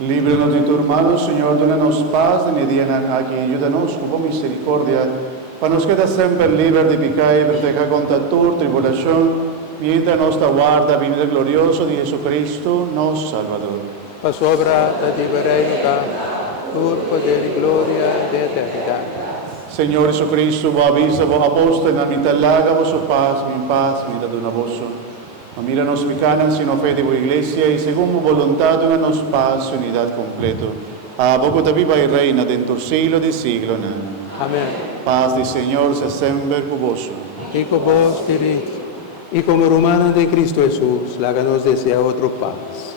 Líbranos de tu hermano, Señor, dónanos paz, ne diana aqui, ajuda-nos com misericórdia, para nos quedar sempre livres de pecado e proteger contra toda tribulação, mientras nos aguarda a venida gloriosa de Jesucristo, nosso Salvador. Pa sopra da reino tur poder e glória de eternidade. Senhor Jesucristo, vos avisa, vos aposta, na mitad larga, vos paz, me dá dona vosso. Mira-nos pecanas, sino fé de boa igreja, e segundo vontade, dona-nos paz e unidade completo. A boca viva e reina dentro do siglo de siglo. Amém. Paz do Senhor se sempre convosco. E com vos, Espírito, e como romana de Cristo Jesus, láganos desea outro paz.